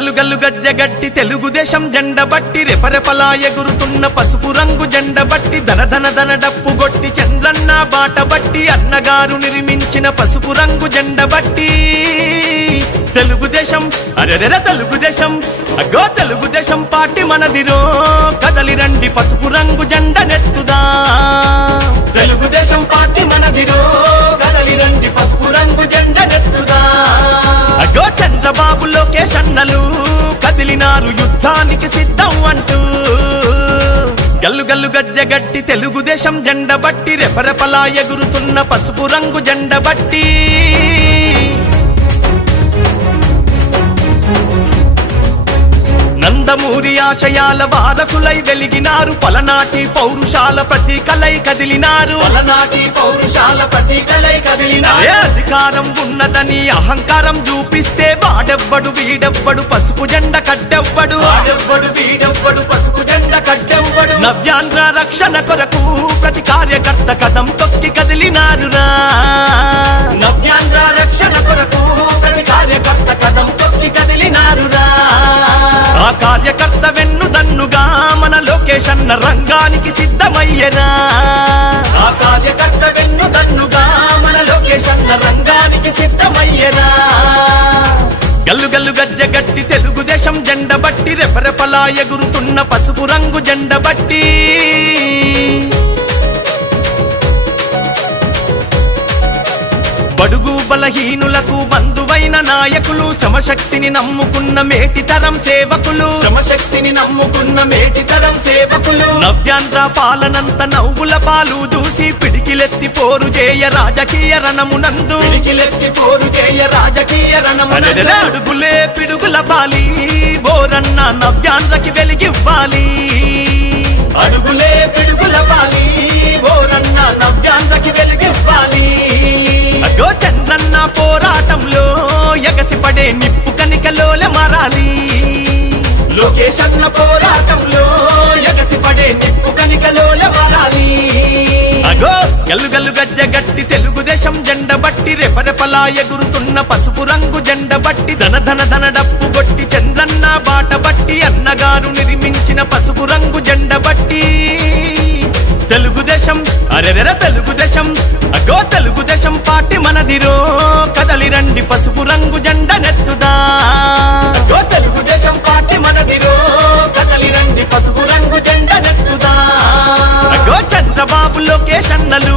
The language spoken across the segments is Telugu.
గల్లు గల్లు గజ్జగట్టి తెలుగుదేశం జెండ బట్టి రెపరెపలా ఎగురుతున్న పసుపు రంగు జెండ బట్టి ధన ధన ధన డప్పు గొట్టి చంద్రన్న బాట బట్టి అన్నగారు నిర్మించిన పసుపు రంగు జెండ బట్టి తెలుగుదేశం అరెరెర తెలుగుదేశం అగో తెలుగుదేశం పార్టీ మనదిరో కదలి రండి పసుపు రంగు జెండ నెత్తుదా తెలుగుదేశం పార్టీ మనదిరో కదలి రండి పసుపు రంగు జెండ నెత్తుదా అగో చంద్రబాబు లోకేష్ అన్నలు కదిలినారు యుద్ధానికి సిద్ధం అంటూ గల్లు గల్లు గజ్జగట్టి తెలుగుదేశం జెండ బట్టి రెపరెపలా ఎగురుతున్న పసుపు రంగు జెండ బట్టి నందమూరి ఆశయాల వారసులై వెలిగినారు పలనాటి పౌరుషాల ప్రతీకలై కదిలినారు అధికారం ఉన్నదని అహంకారం చూపిస్తే వాడెవ్వడు వీడెవ్వడు పసుపు జెండ కట్టెవ్వడు నవ్యాంధ్ర రక్షణ కొరకు ప్రతి కార్యకర్త కదం తొక్కి కదిలినారురా నవ్యాంధ్ర రక్షణ కొరకు ప్రతి కార్యకర్త కదం తొక్కి కదిలినారురా ఆ కార్యకర్త వెన్నుదన్నుగా మన లోకేష్ అన్న రంగానికి సిద్ధమయ్యరా ఆ కార్యకర్త వెన్నుదన్నుగా మన లోకేష్ అన్న రంగానికి సిద్ధమయ్యరా గల్లు గల్లు గజ్జగట్టి తెలుగుదేశం జెండ బట్టి రెపరెపలా ఎగురుతున్న పసుపు రంగు జెండ బట్టి బడుగు బలహీనులకు బంధువైన నాయకులు శ్రమశక్తిని నమ్ముకున్న మేటితరం సేవకులు నవ్యాంధ్ర పాలనంత నవ్వుల పాలు దూసి పిడికిలెత్తి పోరు చేయ రాజకీయ రణమునందు అడుగులే పిడుగుల బాలి బోరన్న నవ్యాంధ్రకి వెలిగివ్వాలి అడుగులే పిడుగుల బాలి బోరన్న నవ్యాంధ్రకి వెలిగివ్వాలి అగో చంద్రన్న పోరాటంలో ఎగసిపడే నిప్పు కనికలోల మారాలి లోకేష్ అన్న పోరాటంలో ఎగసిపడే నిప్పు కనికలోల మారాలి అగో గల్లు గల్లు గజ్జగట్టి తెలుగుదేశం జెండ బట్టి రెపరెపలా ఎగురుతున్న పసుపు రంగు జెండ బట్టి ధన ధన ధన డప్పు గొట్టి చంద్రన్న బాట బట్టి అన్నగారు నిర్మించిన పసుపు రంగు జెండ బట్టి తెలుగుదేశం అరెరెర తెలుగుదేశం అగో తెలుగుదేశం పార్టీ మనదిరో కదలి రండి పసుపు రంగు జెండ నెత్తుదా అగో తెలుగుదేశం పార్టీ మనదిరో కదలి రండి పసుపు రంగు జెండ నెత్తుదా అగో చంద్రబాబు లోకేష్ అన్నలు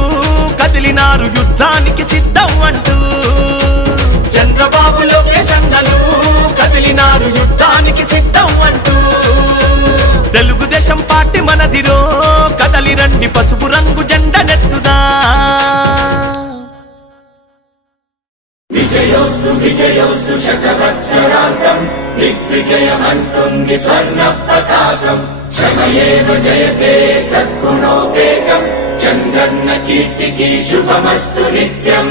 కదిలినారు యుద్ధానికి సిద్ధం అంటూ చంద్రబాబు లోకేష్ అన్నలు కదిలినారు యుద్ధానికి సిద్ధం అంటూ తెలుగుదేశం పార్టీ మనదిరో కదలి రండి పసుపు రంగు జెండ నెత్తుదా విజయోస్తు విజయోస్తు శతవత్సరాంతం దిగ్విజయమంటుంది స్వర్ణ పతాకం క్షమయేవ జయతే సద్గుణోపేతం చంద్రన్న కీర్తికి శుభమస్తు నిత్యం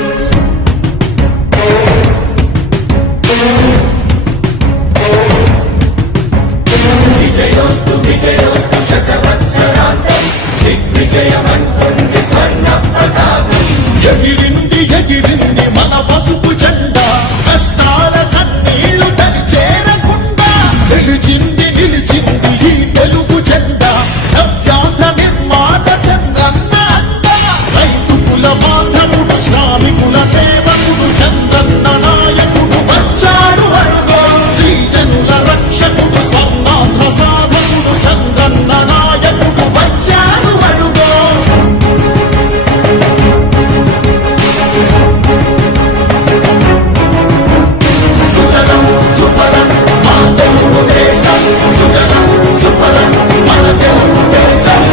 విజయోస్తు విజయోస్తు శతవత్సరాంతం దిగ్విజయమంటుంది స్వర్ణ పతాకం ఎగిరింది ఎగిరింది మన పసుపు జెండా కష్టాల కన్నీళ్లు చేరకుండా నిలిచింది నిలిచింది ఈ తెలుగు జెండా నవ్యాంధ్ర నిర్మాత చంద్రన్న అండ రైతు కుల బాంధవుడు శ్రామికుల సేవకుడు చంద్రన్న నాయకుడు వచ్చాడు అడుగో శ్రీజనుల రక్షకుడు స్వర్ణాంధ్ర సాధకుడు చంద్రన్న నాయకుడు వచ్చాడు అడుగో సుజనం సుఫలం మన తెలుగు దేశం సుజనం సుఫలం మన తెలుగు దేశం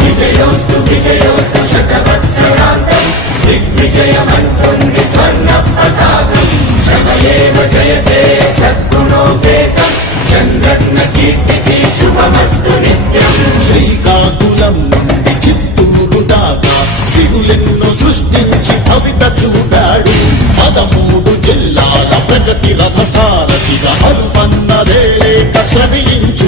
విజయోస్తు విజయోస్తు శతవత్సరాంతం దిగ్విజయమంటుంది స్వర్ణ పతాకం క్షమయేవ జయతే సద్గుణోపేతం చంద్రన్న కీర్తికి శుభమస్తు నిత్యం శ్రీకాకుళం నుండి చిత్తూరు దాకా సిరులెన్నో సృష్టించి కవిత చూపాడు 13 జిల్లాల ప్రగతి రథసారథిగా అలుపన్నదే లేక శ్రమించు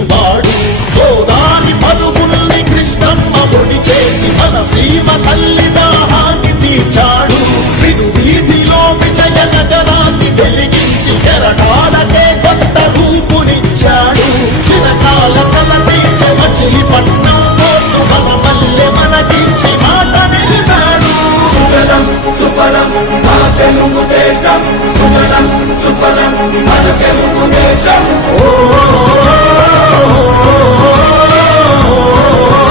సుఫలం మా తెలుగుదేశం సుజలం సుఫలం మన తెలుగుదేశం.